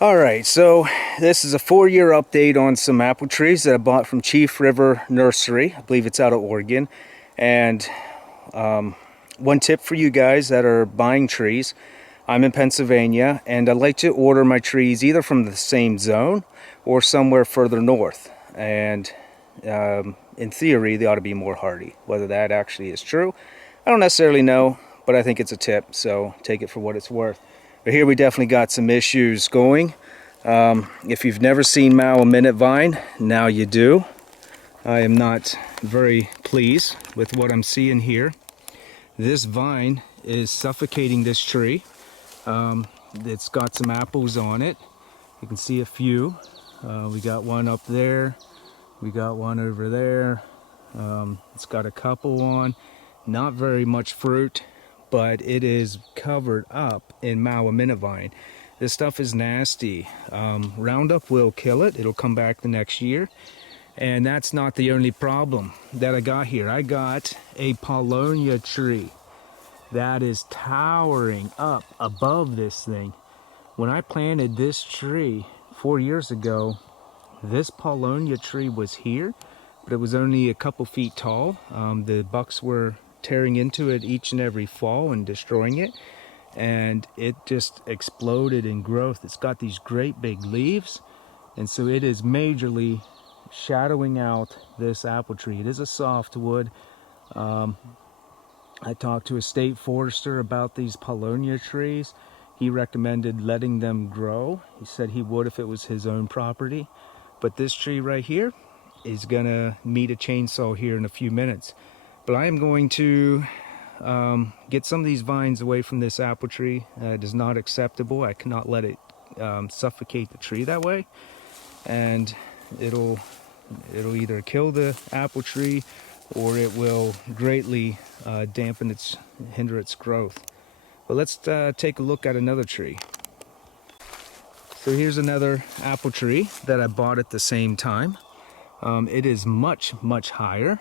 Alright, so this is a 4-year update on some apple trees that I bought from Chief River Nursery. I believe it's out of Oregon. And one tip for you guys that are buying trees: I'm in Pennsylvania and I like to order my trees either from the same zone or somewhere further north. And in theory, they ought to be more hardy. Whether that actually is true, I don't necessarily know, but I think it's a tip, so take it for what it's worth. But here we definitely got some issues going. If you've never seen mow a minute vine, now you do. I am not very pleased with what I'm seeing here. This vine is suffocating this tree. It's got some apples on it. You can see a few. We got one up there. We got one over there. It's got a couple on. Not very much fruit, but it is covered up in Maua minute vine. This stuff is nasty. Roundup will kill it. It'll come back the next year. And that's not the only problem that I got here. I got a Paulownia tree that is towering up above this thing. When I planted this tree 4 years ago, this Paulownia tree was here, but it was only a couple feet tall. The bucks were tearing into it each and every fall and destroying it, and it just exploded in growth. It's got these great big leaves, and so it is majorly shadowing out this apple tree. It is a softwood. I talked to a state forester about these Paulownia trees. He recommended letting them grow. He said he would if it was his own property. But this tree right here is gonna meet a chainsaw here in a few minutes. But I am going to get some of these vines away from this apple tree. It is not acceptable. I cannot let it suffocate the tree that way. And it'll either kill the apple tree or it will greatly hinder its growth. But let's take a look at another tree. So here's another apple tree that I bought at the same time. It is much higher,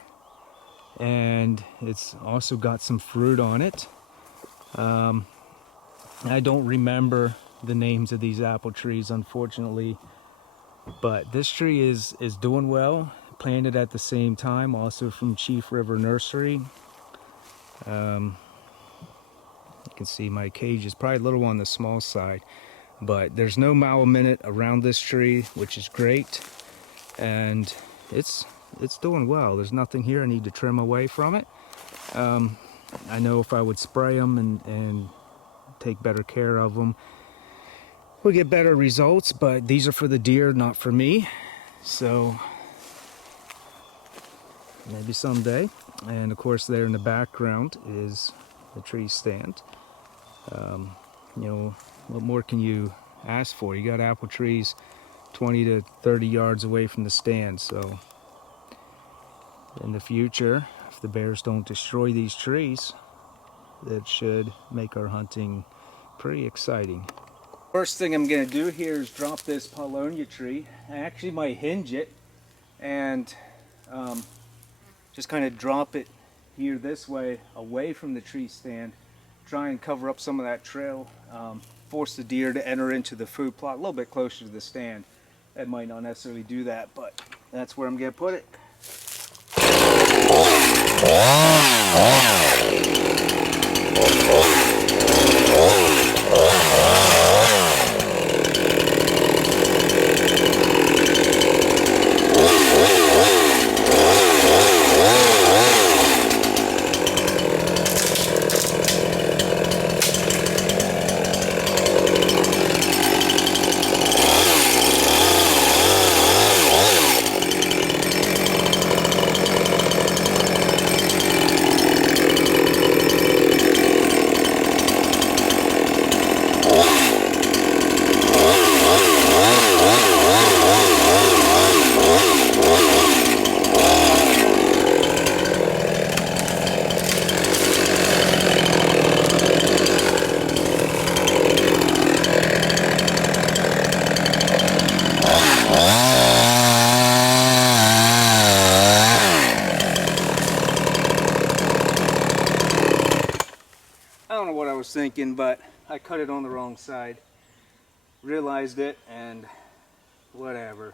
and it's also got some fruit on it. I don't remember the names of these apple trees, unfortunately, but this tree is doing well. Planted at the same time, also from Chief River Nursery. You can see my cage is probably a little on the small side, but there's no Maua minute around this tree, which is great, and it's doing well. There's nothing here I need to trim away from it. I know if I would spray them and take better care of them, we'll get better results, but these are for the deer, not for me. So maybe someday. And of course there in the background is the tree stand. You know, what more can you ask for? You got apple trees 20 to 30 yards away from the stand, so in the future, if the bears don't destroy these trees, that should make our hunting pretty exciting. First thing I'm going to do here is drop this Paulownia tree. I actually might hinge it and just kind of drop it here this way, away from the tree stand. Try and cover up some of that trail, force the deer to enter into the food plot a little bit closer to the stand. That might not necessarily do that, but that's where I'm going to put it. I don't know what I was thinking, but I cut it on the wrong side. realized it and whatever.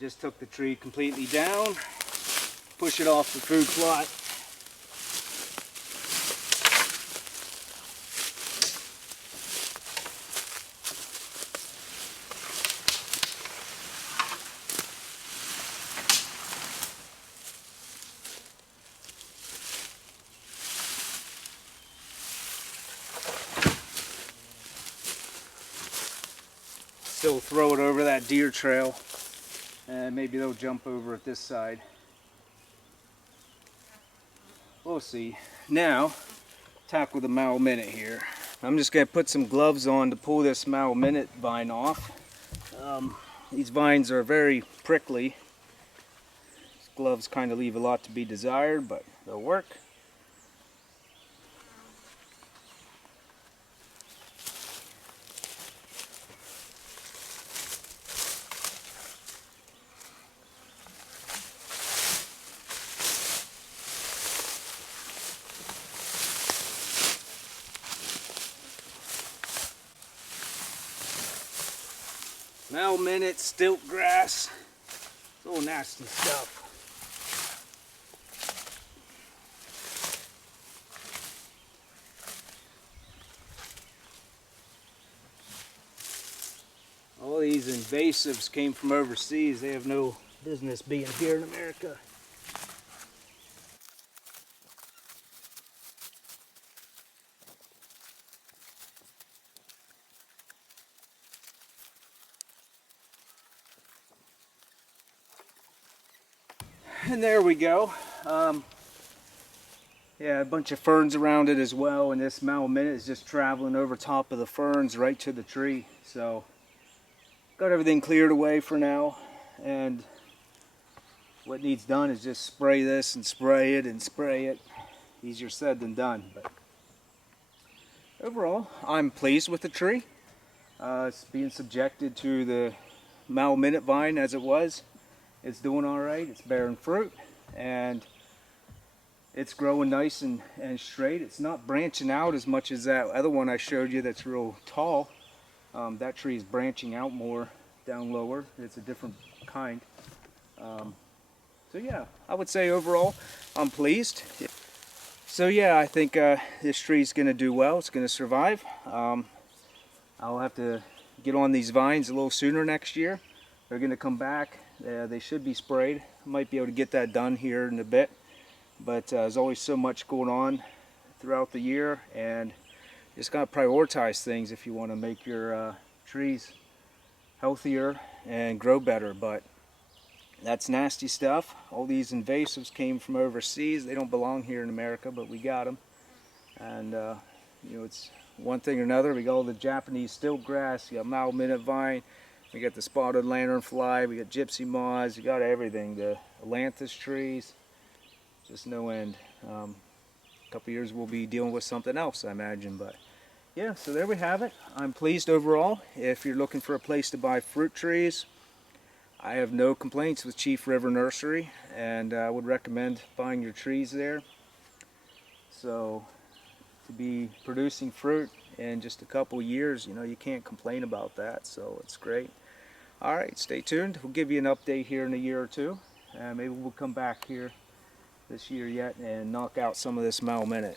Just took the tree completely down, push it off the food plot. Still throw it over that deer trail, and maybe they'll jump over at this side. We'll see. Now, tackle the mallow minute here. I'm just going to put some gloves on to pull this mallow minute vine off. These vines are very prickly. These gloves kind of leave a lot to be desired, but they'll work. Mallow minute, stilt grass, it's all nasty stuff. All these invasives came from overseas. They have no business being here in America. And there we go. Yeah, a bunch of ferns around it as well, and this mallow minute is just traveling over top of the ferns right to the tree. So got everything cleared away for now, and what needs done is just spray this and spray it and spray it. Easier said than done, but overall I'm pleased with the tree. It's being subjected to the mallow minute vine as it was. It's doing all right. It's bearing fruit, and it's growing nice and straight. It's not branching out as much as that other one I showed you that's real tall. That tree is branching out more down lower. It's a different kind. So yeah, I would say overall I'm pleased. So yeah, I think this tree is going to do well. It's going to survive. I'll have to get on these vines a little sooner next year. They're going to come back. They should be sprayed. I might be able to get that done here in a bit. But there's always so much going on throughout the year, and you just got to prioritize things if you want to make your trees healthier and grow better. But that's nasty stuff. All these invasives came from overseas. They don't belong here in America, but we got them. And you know, it's one thing or another. We got all the Japanese stilt grass. You got mallow minute vine. We got the spotted lanternfly. We got gypsy moths. You got everything. The ailanthus trees. Just no end. A couple years we'll be dealing with something else, I imagine. But yeah, so there we have it. I'm pleased overall. If you're looking for a place to buy fruit trees, I have no complaints with Chief River Nursery, and I would recommend buying your trees there. So to be producing fruit in just a couple years, you know, you can't complain about that. So it's great. All right, stay tuned. We'll give you an update here in a year or two. Maybe we'll come back here this year yet and knock out some of this mallow minute.